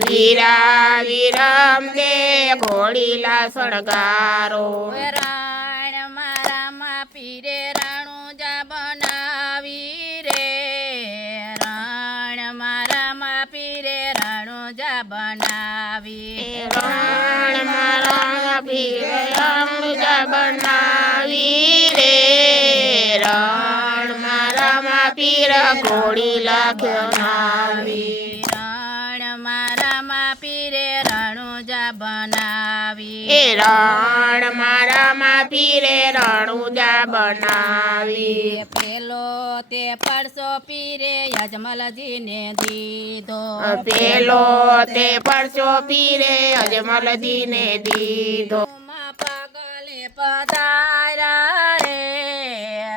વીરા વિરમ દે ઘોડીલા શણગારો રાણ મારામાં પીરે રણુજા બનાવી રે રાણ મારામાં પીરે રણુજા બનાવી રાણ મારા પીરે રણુજા બનાવી રે રાણ મારામાં પીર ઘોડીલા ખેવનાવી રાણ મારામાં પીરે રણુજા બનાવી રાણ મારામાં પીરે રણુજા બનાવી પેલો તે પરસો પીરે યજમલજીને દીધો પેલો તે પરસો પીરે અજમલજીને દીધો પગલે પધારા રે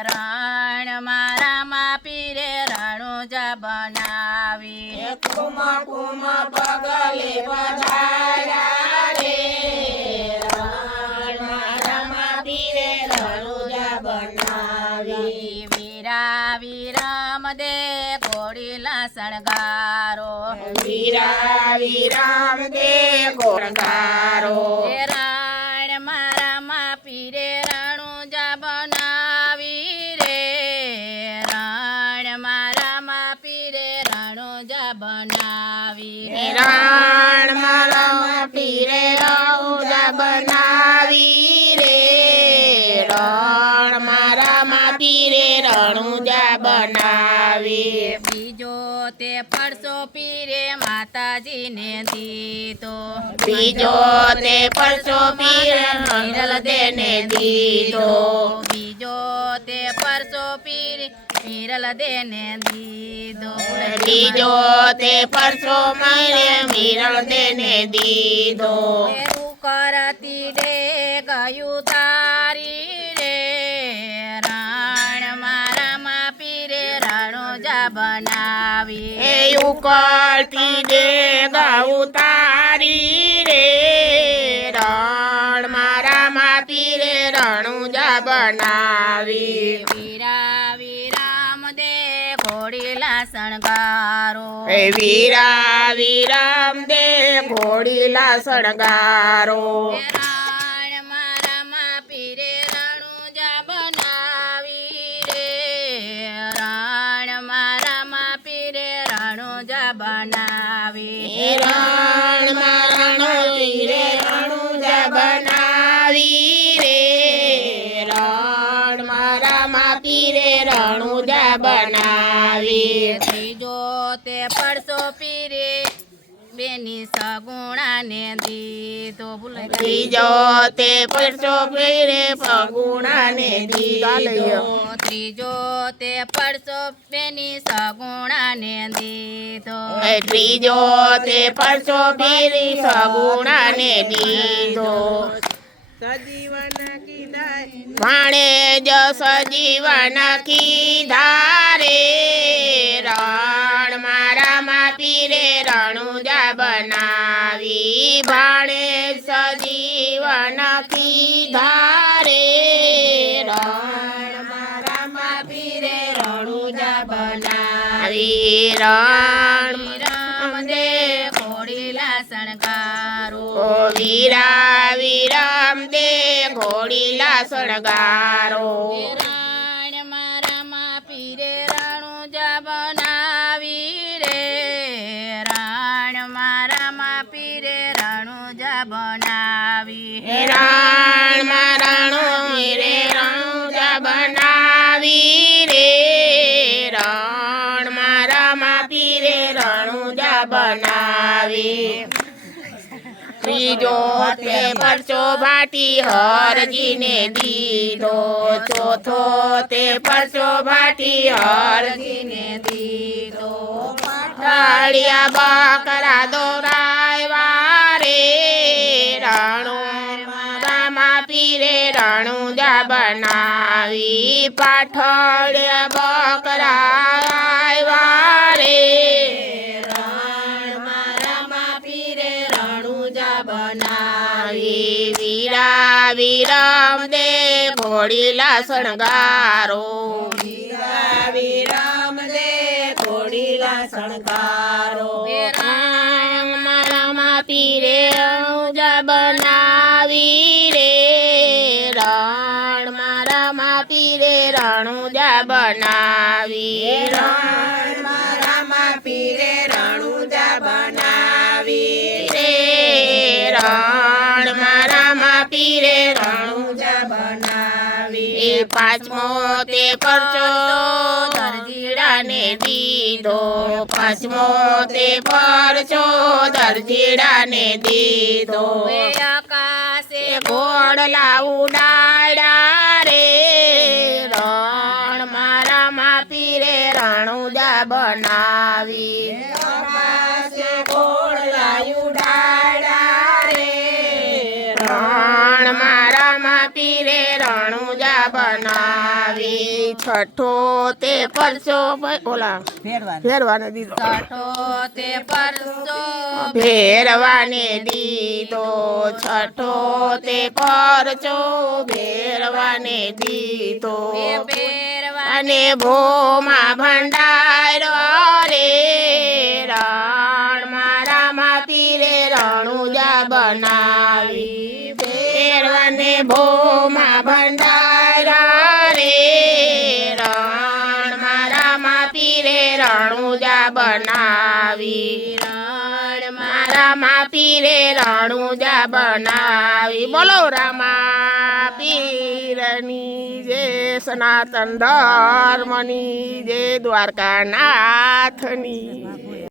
રાણ મારામાં પીરે રણુજા બનાવી કુમ કુમ પગલે પધાર્યા રે રાણ મારામાં પીરે રણુજા બનાવી વીરા વિરમ દે ઘોડીલા શણગારો વીરા વિરામ દે ઘોડગારો રાણ મારામાં પીરે રણુજા બનાવી રે રાણ મારામાં પીરે રણુજા બનાવી રાણ મારામાં પીરે રણુજા બનાવી રે રાણ મારામાં પીરે રણુજા બનાવી બીજો તે પરસો પીરે માતાજીને દીધો બીજો તે પરસો પીરે હિરલ દેને દીધો બીજો તે પરસો પીરે હિરલ દેને દીધો બીજો તે પરસો મારે મિરળ દેને દીધો એવું કરતી ડે ગયું તારી રે રાણ મારામાં પીરે રણુજા બનાવી એ ઉકળતી દે ગાઉ તારી રે રણ મારામાં પીરે રણુજા બનાવી વીરા વિરામ દે ઘોડીલા શણગારો એ વીરા વિરામ દે ઘોડીલા શણગારો રાણ મારામાં પીરે રણુજા બનાવી રે રાણ મારામાં પીરે રણુજા બનાવી રણ મારાનો પીરે રણુજા બનાવી રે રણ મારામાં પીરે રણુજા બનાવી ત્રીજો તે પરસો પીરે બેની સગુણાને દીધો ભૂલાઈ ગયું. ત્રીજો તે પરસો પીરે ફગુણાને દીધો ત્રીજો તે પરસો બેની સગુણાને દીધો ત્રીજો તે પરસો પીરે સગુણાને દીધો ભાણે જ સજીવન કીધા રે રણ મારામાં પીરે રણુજા બનાવી ભાણે સજીવન કીધા રે રણ મારામાં પીરે રણુજા બનાવી રણ રામ દે ઘોડીલા શણગારો વીરા વિરામ દે ઘોડીલા શણગારો રાણ મારામાં પીરે રણુજા બનાવી રે રાણ મારામાં પીરે રણુજા બનાવી રાણ મારાણો રે રણુજા બનાવી રે રણ મારામાં પીરે રણુજા બનાવી ત્રીજો તે પરચો ભાટી હરજીને દીધો ચોથો તે પરચો ભાટી હરજીને દીધો પાઠાળિયા બકરા દોરાવ્યા રે રણુ મારામાં પીરે રણુજા બનાવી પાઠાળિયા બકરા આવ્યા રે બનાવી વીરા વિરમ દે ઘોડીલા શણગારો વીરા વિરમ દે ઘોડીલા શણગારો રામ પીરે રણુજા બનાવી રે રણમાં રામા પીરે રણુજા બનાવી રણમાં રામા પીરે રણુજા બનાવી રે રણમાં રામા પીરે રણુજા બનાવી એ પાંચમો તે પરચો દરજીડાને દીધો પાંચમો તે પરચો દરજીડાને દીધો એ આકાશે ઘોડલા ઉડાડ્યા રે રણમાં રામા પીરે રણુજા બનાવી આકાશે ઘોડલા ઉડાડ્યા રે રણમાં રામા પીરે રણુજા બનાવી છઠ્ઠો તે પરચો ઓલા ફેરવાને દીધો છઠ્ઠો તે પરસો ભેરવાને દીધો છઠ્ઠો તે પરચો ભેરવાને દીધો એ પહેરવા અને ભોમાં ભંડારો રે રણમાં રામા પીરે રણુજા બનાવી ભેરવાને ભોમાં ભંડારા રે રણમાં રામા પીરે રણુજા બનાવી રણમાં રામા પીરે રણુજા બનાવી બોલો રામા પીરની જય સનાતન ધર્મની જય દ્વારકાનાથની